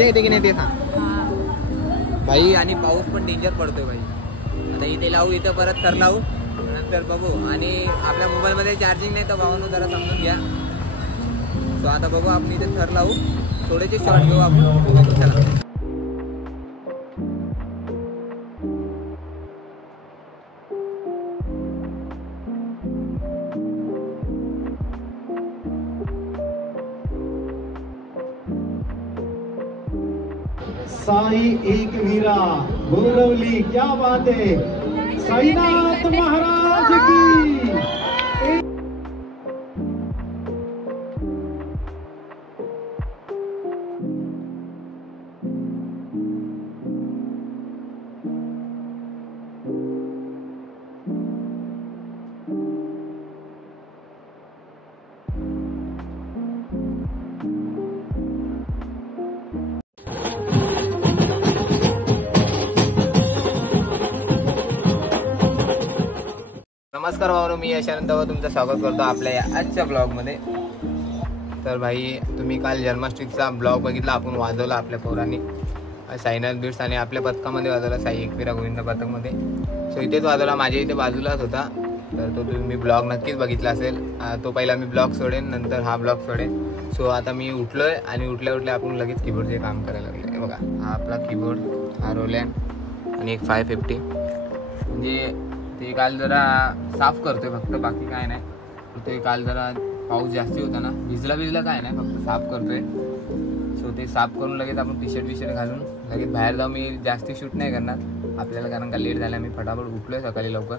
मजा येते की नाही ते सांग भाई. आणि पाऊस पण डेंजर पडतोय भाई. आता इथे लावू, इथं परत थर लावू, नंतर बघू. आणि आपल्या मोबाईलमध्ये चार्जिंग नाही तर भावांनो जरा समजून घ्या. सो आता बघू आपण इथे थर लावू, थोडेसे शॉर्ट घेऊ आपण. बघू चला. साई एक वीरा बोरवली, क्या बात है. साईनाथ महाराज की. नमस्कार भाऊ, मी यशानंद तुमचं स्वागत करतो आपल्या या आजच्या ब्लॉगमध्ये. तर भाई तुम्ही काल जन्माष्टमीचा ब्लॉग बघितला, आपण वाजवला आपल्या पोरांनी साईनाथ बिट्स आणि आपल्या पथकामध्ये वाजवला साई एकविरा गोविंद पथकमध्ये. सो इथेच वाजवला, माझ्या इथे बाजूलाच होता. तर तो तुम्ही ब्लॉग नक्कीच बघितला असेल. तो पहिला मी ब्लॉग सोडेन, नंतर हा ब्लॉग सोडेन. सो आता मी उठलोय आणि उठल्या आपण लगेच कीबोर्डचे काम करायला लागले. बघा हा आपला कीबोर्ड, हा रोलँड आणि एक 550. म्हणजे ते काल जरा साफ करतोय फक्त, बाकी काय नाही. ते काल जरा पाऊस जास्ती होता ना, भिजला काय नाही, फक्त साफ करतोय. सो ते साफ करून लगेच आपण टी शर्ट घालून लगेच बाहेर जाऊ. मी जास्ती शूट नाही करणार आपल्याला, कारण का लेट झाला. मी फटाफट उठलोय सकाळी लवकर.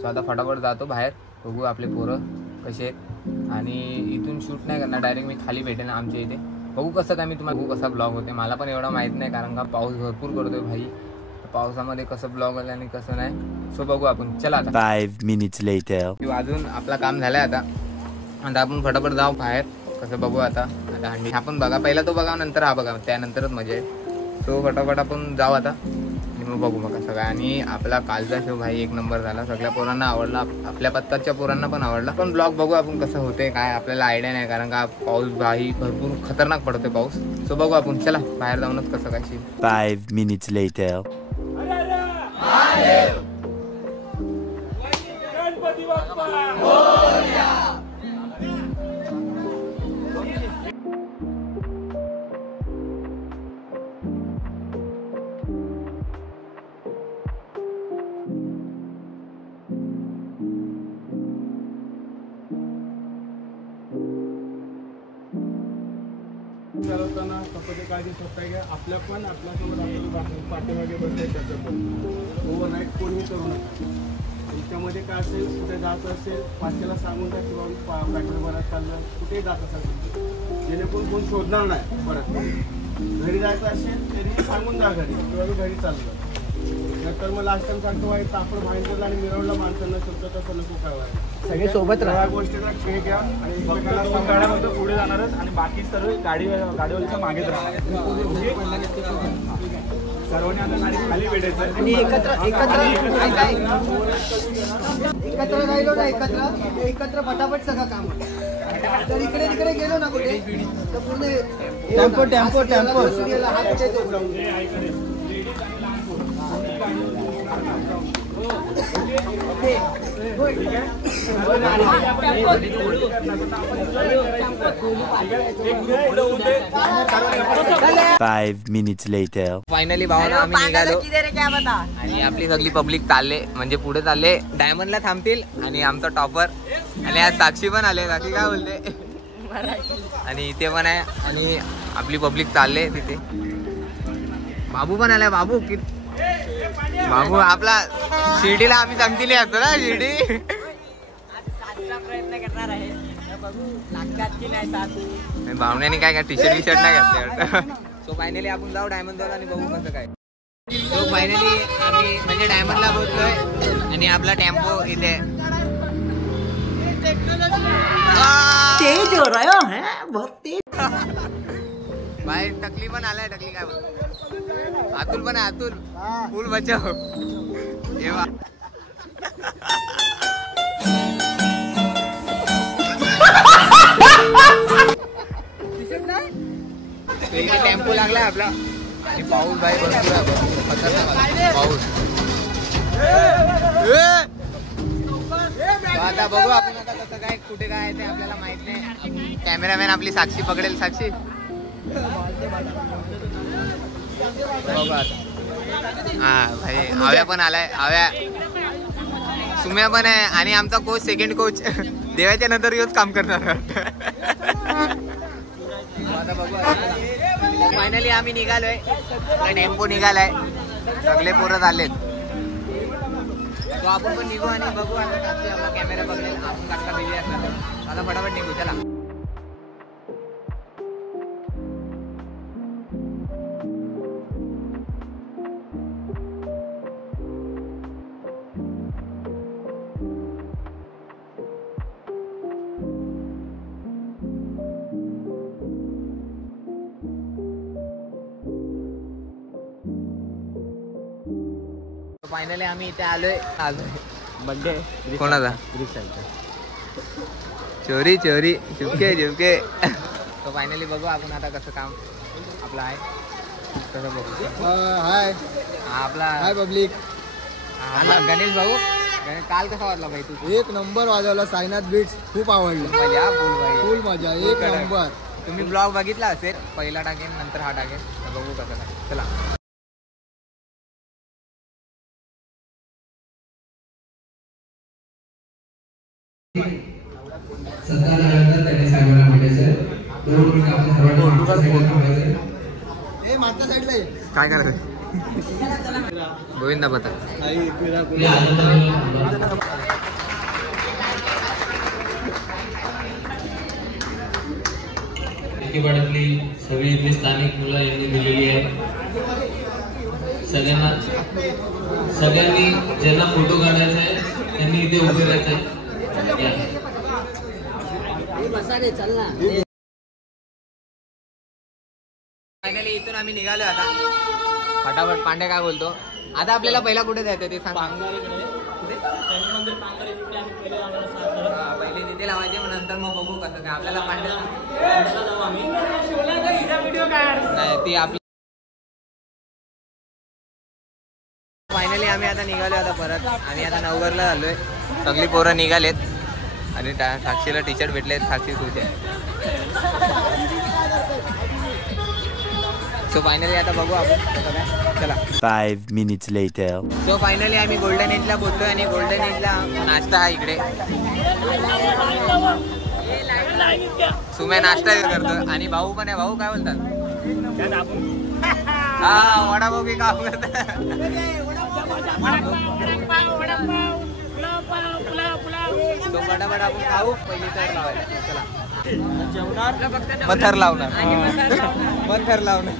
सो आता फटाफट जातो बाहेर, बघू आपले पोरं कसे आहेत. आणि इथून शूट नाही करणार, डायरेक्ट मी खाली भेटेन आमच्या इथे. बघू कसं काय, मी तुम्हाला बघू कसा ब्लॉग होते. मला पण एवढं माहीत नाही, कारण का पाऊस भरपूर पडतोय भाई. पावसामध्ये कसं ब्लॉग आलं आणि कसं नाही. सो बघू आपण. चला आता 5 minutes later. अजून आपला काम झालंय आता आपण फटाफट जाऊ बाहेर. कसं बघू आता हंडी आपण बघा, पहिला तो बघा नंतर हा बघा, त्यानंतरच मजा आहे. सो फटाफट आपण जाऊ आता आणि मग बघू मग कसं काय. आणि आपला कालचा शो भाई एक नंबर झाला, सगळ्या पोरांना आवडला, आपल्या पत्ताच्या पोरांना पण आवडला. पण ब्लॉग बघू आपण कसं होते काय, आपल्याला आयडिया नाही, कारण का पाऊस भाई भरपूर खतरनाक पडतोय पाऊस. सो बघू आपण. चला बाहेर जाऊनच कसं काय. 5 minutes later. गणपती बाप्पा मोरया. चालवताना स्वतःची काळजी स्वतः घ्या. आपल्या पण आपल्यासोबत पाठीमागे बसले त्याचं पण ओव्हरनाईट कोणी करू नका. त्याच्यामध्ये काय असेल, कुठे जात असेल पाचशेला सांगून द्या किंवा पॅट्रोल भरात चाललं कुठेही जात असेल, जेणेकरून कोण शोधणार नाही. परत घरी जायचं असेल तरी सांगून जा घरी, किंवा मी घरी चाललो. नंतर मग लास्ट टाइम सांगतो वाईट आपण बाहेर आणि मिरवला माणसांना शोधतो, तसं नको कळवायला. सगळे सोबत राहा, गोष्टीचा खेळ घ्या. आणि गाड्यामध्ये पुढे जाणारच आणि बाकी सर्व गाडीवालीच्या मागेच राहणार. सर्वांनी आता गाडी खाली भेटायचं आणि एकत्र राहिलो ना, एकत्र फटाफट सगळं काम. जर इकडे तिकडे गेलो ना कुठे तर पूर्ण tempo Five minutes later. Finally भावना आम्ही निघालो आणि आपली सगळी पब्लिक चालले, म्हणजे पुढे चालले, डायमंडला थांबतील. आणि आमचा टॉपर आणि आज साक्षी पण आले. साक्षी काय बोलते आणि इथे पण आहे. आणि आपली पब्लिक चालले तिथे. बाबू पण आलाय. बाबू आपला शिर्डीला आम्ही सांगतील असतो ना, शिर्डी प्रयत्न करणार आहे. लागतात की नाही साथ. भावण्याने काय टी शर्ट नाही घातले. सो फायनली आपण जाऊ डायमंडवर आणि बघू कसं काय. सो फायनली आम्ही म्हणजे डायमंडला पोहोचलोय आणि आपला टेम्पो इथे. तेज हो रहा है बहुत तेज. भाई टकली पण आलाय. टकली काय बोल, अतुल पण आहे. अतुल फुल बचाव. येवा इथे टेम्पो लागलाय आपला आणि पाऊस बाई भरपूर आहे खतरनाक आला पाऊस. आता बघू आपण आता कसं काय कुठे काय ते आपल्याला माहित नाही. कॅमेरामॅन आपली साक्षी पकडेल. साक्षी बघू आता. हा भाई हव्या पण आलाय. हव्या सुम्या पण आहे आणि आमचा कोच सेकंड कोच देवाच्या नंतर येऊच काम करणार. आता बघू फायनली आम्ही निघालोय. टेम्पो निघालाय सगळे पोरं आलेत. तो आपण पण निघू आणि बघू आता आपला कॅमेरा बघेल आपण कसा बिझी असणार. आता फटाफट निघू चला. फायनली आम्ही इथे आलोय. बर्थडे कोणाचा? चोरी चोरी चुपके चुपके. तो फायनली बघू आपण आता कसं काम आपलं आहे कसं बघू. हाय आपला हाय पब्लिक. गणेश भाऊ काल कसा वाटला भाई तू? एक नंबर वाजवला. साईनाथ बीट्स खूप आवडलं. मजा फुल भाई फुल मजा. एक नंबर. तुम्ही ब्लॉग बघितला असेल. पहिला टाकेन नंतर हा टाकेन. बघू कसं काय. चला काय करायचं गोविंदा बता. वाड्यातली सगळी इथली स्थानिक मुलं यांनी दिलेली आहे. सगळ्यांनी ज्यांना फोटो काढायचा आहे त्यांनी इथे उभे राहायचं आहे. फायनली इथून आम्ही निघालो. आता फटाफट पांडे काय बोलतो. आता आपल्याला पहिला कुठे जायचं ते सांग. पहिले तिथे लावायचे मग नंतर मग बघू कसं काय आपल्याला. पांडे नाही ती आपली. फायनली आम्ही आता निघालो. आता परत आम्ही आता नवघरला झालोय. सगळी पोरं निघालेत आणि साक्षीला टी शर्ट भेटले. साक्षी तुझे सो फायनली आता बघू आपण कसं काय. चला 5 minutes later. सो फायनली आम्ही गोल्डन एजला पोहोचतोय आणि गोल्डन एजला नाश्ता आहे इकडे. सुम्या नाश्ता करतो आणि भाऊ पण आहे. भाऊ काय बोलतात? हा वडापाव की काम करतात. तो फटाफट आपण खाऊ. पहिली थर लावायला. चला मथर लावणार. मथर लावणार.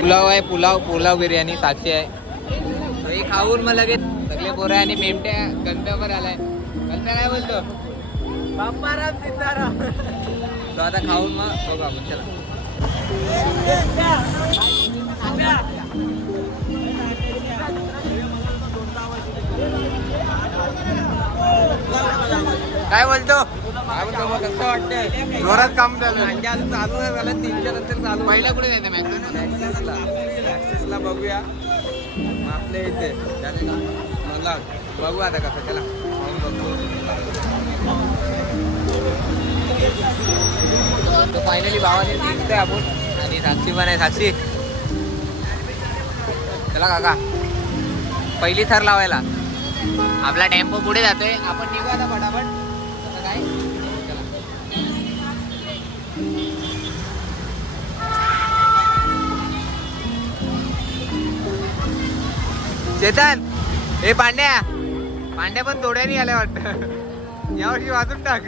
पुलाव आहे. पुलाव बिर्याणी साक्षी आहे. हे खाऊन मग लगेच सगळे पोरं आणि मेमट्या गणप्या पण आलाय. गणप्या काय बोलतो? बाप्पाराम सीताराम. तो आता खाऊन मग बघू आपण. चला काय बोलतो? कसं वाटतंय? जोरात काम झालं. चालू झालं 3च्या नंतर चालू. पहिला कुठे जायचं? मॅक्सिसला बघूया आपल्या इथे. मला बघू आता कसं. त्याला तो फायनली भावाने दिसतोय आपण आणि साक्षी पण आहे. साक्षी चला काका पहिली थर लावायला. आपला टेम्पो पुढे जातोय. आपण निघू आता फटाफट. कसं काय चेतन. हे पांड्या पण थोड्यानी आल्या वाटतं. यावर्षी वाजून टाक.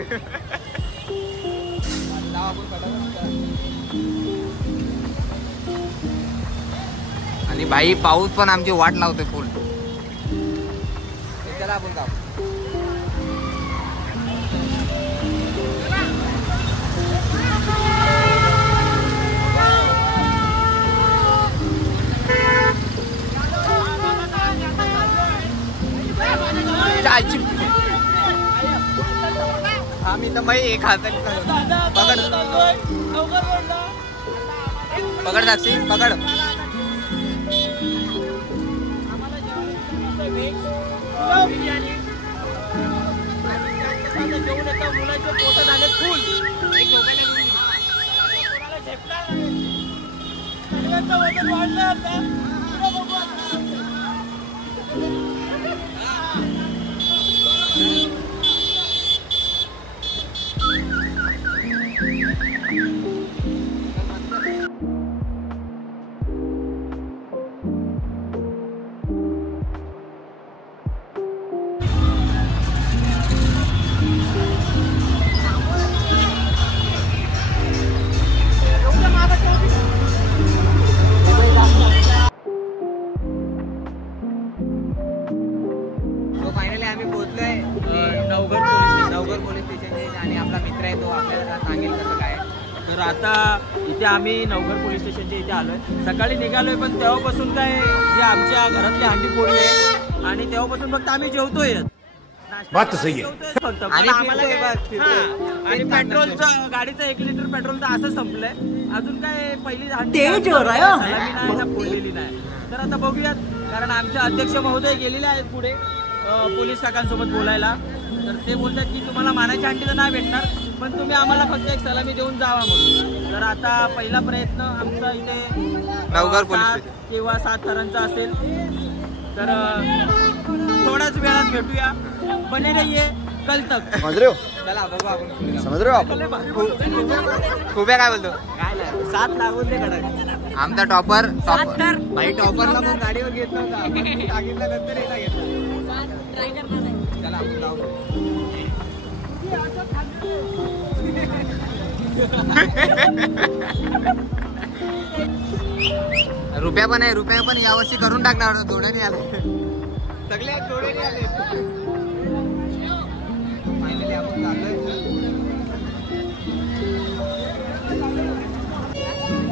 आणि भाई पाऊस पण आमची वाट लावतोय फुल. चला आपण जाऊ. आम्ही तर भाई एक हाताने पकड पकड साक्षी पकड. मुलांचे फोटो झाले फुल वजन वाढलं आता. फायनली आम्ही पोहोचलोय नवघर पोलीस स्टेशन आणि आपला मित्र आहे तो आपल्याला सांगेल कसं काय. तर आता इथे आम्ही नवघर पोलीस स्टेशनच्या इथे आलोय. सकाळी निघालोय पण तेव्हापासून काय जे आमच्या घरातली हंडी फोडली आहे आणि तेव्हापासून फक्त आम्ही जेवतोय बात सही आहे. फक्त आणि आम्हाला फिरतोय काय- बस, फिरतोय. हां, आणि पेट्रोलचं गाडीचं 1 लिटर पेट्रोल तर असं संपलंय. अजून काय पहिली हंडी तेज हो रहा है. सलामी नाही ना फोडलेली नाही. तर आता बघूयात कारण आमचे अध्यक्ष महोदय गेलेले आहेत पुढे पोलीस काकांसोबत बोलायला. तर ते बोलतात की तुम्हाला मानाची हंडी तर नाही भेटणार पण तुम्ही आम्हाला फक्त एक सलामी देऊन जावा म्हणून. तर आता पहिला प्रयत्न आमचा इथे नवघर पोलीस 7 किंवा 7 थरांचा असेल. तर थोड्याच वेळात भेटूया. बने रहिए कल तक. चला बघू आपण खूप काय बोलतो काय नाही 7 लागून दे कडक. आमचा टॉपर तर भाई टॉपरला पण गाडीवर घेत नव्हता सांगितलं नंतर याला घेतला. चला आपण जाऊ. रुपया पण आहे रुपया पण यावर्षी करून टाकणार जोड्याने आले सगळे जोड्याने आले. फायनली आपण चाललोय.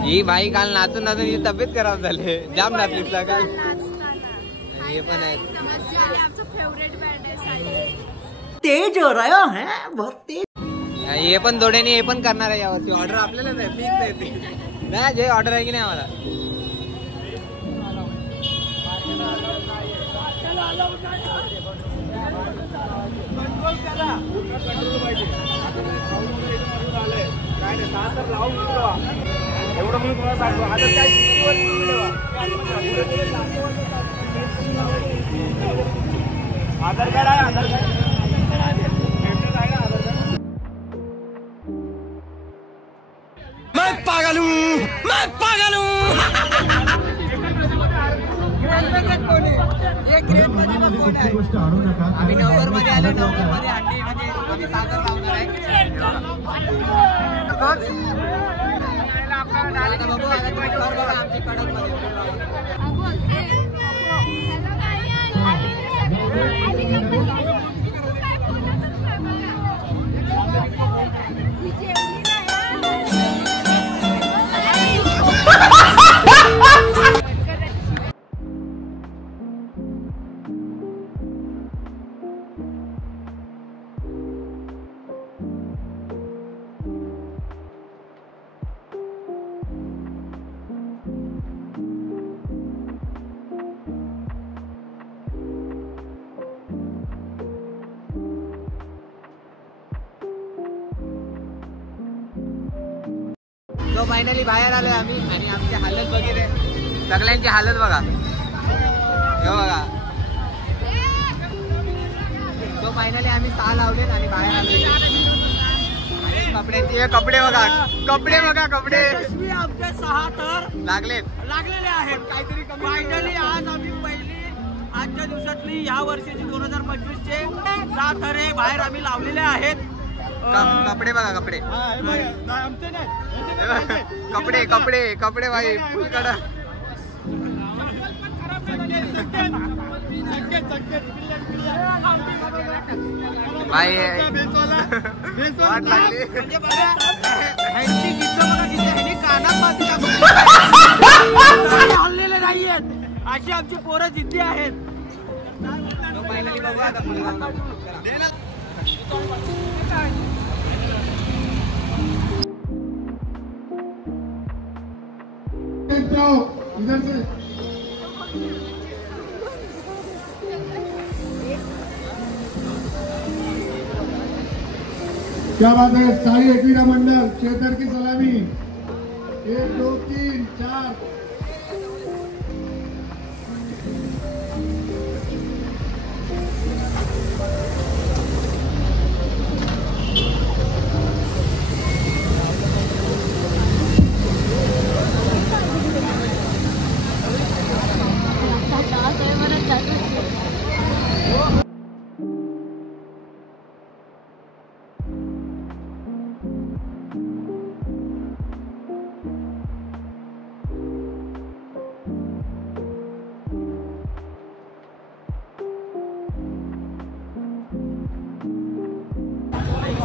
ही बाई काल नाचून नाचून ही तब्येत खराब झाली जाम नाचली काल. हे पण आहे तेज हो रहा है बहुत तेज. हे पण जोड्याने हे पण करणार आहे यावर्षी. ऑर्डर आपल्याला नाही फिक्स आहे ते नाही जे ऑर्डर आहे की नाही आम्हाला. काय नाही 6 तर लावून ठेवा. एवढं म्हणून तुम्हाला सांगतो. आता त्या चिठ्ठीवर तुम्ही ठेवा. आधार कार्ड आहे आधार कार्ड आम्ही नवघर मध्ये आलो. नवघर मध्ये हंडी मध्ये साखर लावणार आहे. आता बघू आता तुम्ही कर बघा आमची कडक मध्ये. तो फायनली बाहेर आलोय आम्ही आणि आमची हालत बघितली सगळ्यांची हालत बघा. हे बघा तो फायनली आम्ही 6 लावलेत आणि बाहेर आलो. कपड्याचे कपडे बघा कपडे बघा कपडे आमचे 6 थर लागलेले आहेत. काहीतरी फायनली आज आम्ही पहिली आजच्या दिवसातली या वर्षीची 2025 चे 6 थर बाहेर आम्ही लावलेले आहेत. कपडे बघा कपडे कपडे कपडे कपडे भाई फुल कडा. भाई वाट लागली. हल्लेले नाहीयेत अशी आमची पोरं जिद्दी आहेत. फायनली बघू आता पुढे जाऊन. सेट पे आओ, इधर से। क्या बात है, साई एकवीरा मंडल क्षेत्र की सलामी 1 2 3 4।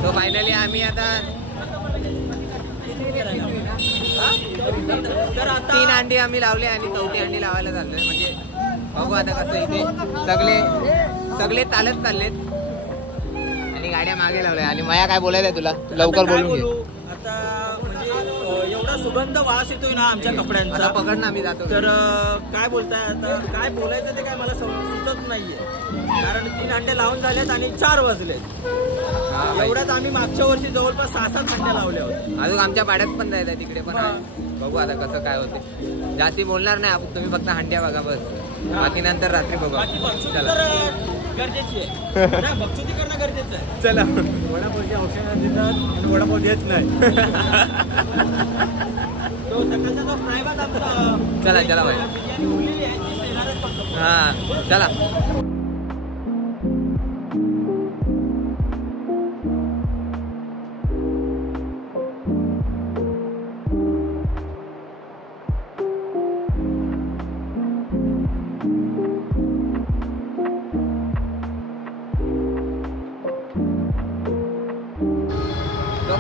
सो फायनली आम्ही आता तर आता 3 अंडी आम्ही लावले आणि 4थी अंडी लावायला चाललोय. म्हणजे बघू आता कसं इथे सगळे चालत चाललेत आणि गाड्या मागे लावल्या. आणि माया काय बोलायचं तुला, लवकर काय बोलून घे. बोलू आता, म्हणजे एवढा सुगंध वास येतोय ना आमच्या कपड्यांचा. आता पकड ना, आम्ही जातो. तर काय बोलताय आता, काय बोलायचं ते काय मला सुचत नाहीये. कारण 3 अंडे लावून झालेत आणि 4 वाजलेत. एवढ्यात आम्ही मागच्या वर्षी जवळपास 6-7 अंडे लावले होते. अजून आमच्या पाड्यात पण जायचं तिकडे पण आहे. बघू आता कसं काय होते. जास्ती बोलणार नाही आपण, तुम्ही फक्त हंड्या बघा बस. बाकी नंतर रात्री बघू. बाकी बक्षुती तर गरजेची आहे. नाही, बक्षुती करणं गरजेचं आहे. चला. वडापावची औषधं देतात आणि वडापाव देत नाही. तो सकाळचा जो फ्राय भात आमचा चला भाई. बिर्याणी उरलेली आहे ती देणारच फक्त. हा चला.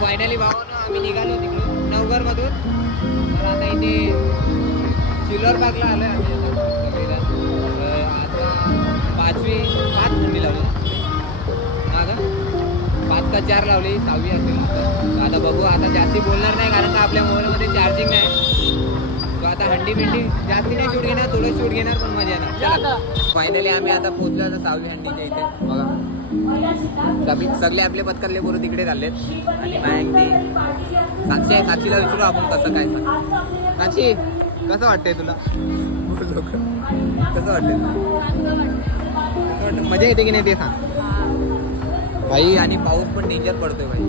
फायनली भावानं आम्ही निघालो तिकडून नवघर मधून. तर आता इथे सिल्वर बागला आलोय आम्ही सगळेजण. आता 5 हंडी लावली. हा का 5 का 4 लावली, 6वी असेल. तर आता बघू. आता जास्ती बोलणार नाही कारण का आपल्या मोबाईलमध्ये चार्जिंग नाही. तो आता हंडी बिंडी जास्ती नाही शूट घेणार, थोडं शूट घेणार पण मजा येणार. फायनली आम्ही आता पोहोचलो आता 6वी हंडीच्या इथे. बघा सगळे आपले पत्करले पोरं तिकडे चाललेत. आणि मॅंग ती साक्षीला विचारू आपण कसं काय. साक्षी कसं वाटतंय तुला, कसं वाटतंय, मजा येते की नाही ते सांग भाई. आणि पाऊस पण डेंजर पडतोय भाई.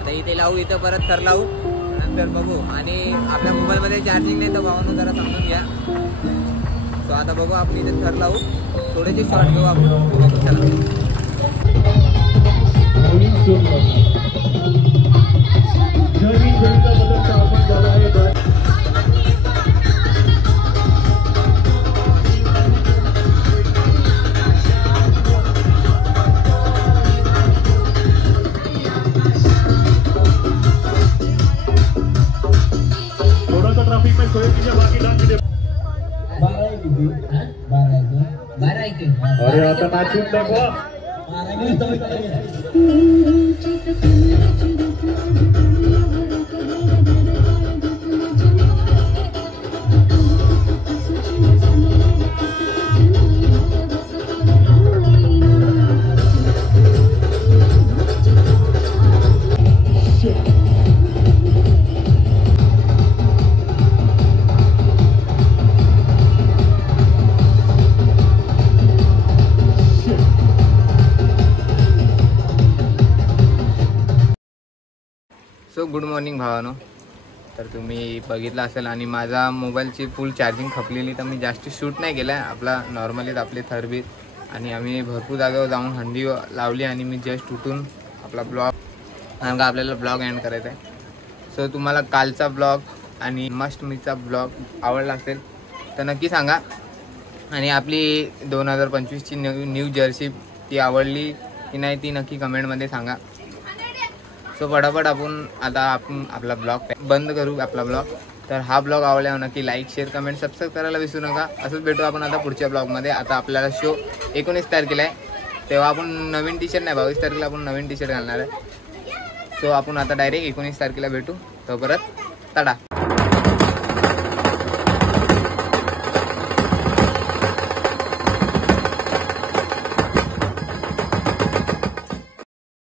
आता इथे लावू, इथं परत थर लावू, नंतर बघू. आणि आपल्या मोबाईलमध्ये चार्जिंग नाही तर भावानं जरा समजून घ्या. सो आता बघू आपण इथे थर लावू, थोडेसे शॉर्ट घेऊ आपण. बघू चला. ट्रैफिक में सोए पीछे बाकी डांस वीडियो 12 के अरे आता नाचून दाखवा. सो गुड मॉर्निंग भावानो. तर तुम्ही बघितलं असेल आणि माझा मोबाईलची फुल चार्जिंग खपलेली, तर मी जास्त शूट नाही केला. आपला नॉर्मलीच आपले थरबीत आणि आम्ही भरपूर जागेवर जाऊन हंडी लावली. आणि मी जस्ट उठून आपला ब्लॉग, कारण का आपल्याला ब्लॉग एंड करायचा आहे. सो तुम्हाला कालचा ब्लॉग आणि जन्माष्टमीचा ब्लॉग आवडला असेल तर नक्की सांगा. आणि आपली 2025ची न्यू जर्सी ती आवडली की नाही ती नक्की कमेंटमध्ये सांगा. सो फटाफट आपण आपला ब्लॉग बंद करू आपला ब्लॉग. तर हा ब्लॉग आवडल्यावर नक्की लाईक, शेअर, कमेंट, सबस्क्राईब करायला विसरू नका. असंच भेटू आपण आता पुढच्या ब्लॉगमध्ये. आता आपल्याला शो 19 तारखेला आहे, तेव्हा आपण नवीन टी शर्ट नाही, 22 तारखेला आपण नवीन टी शर्ट घालणार आहे. सो आपण आता डायरेक्ट 19 तारखेला भेटू. तो परत टाटा.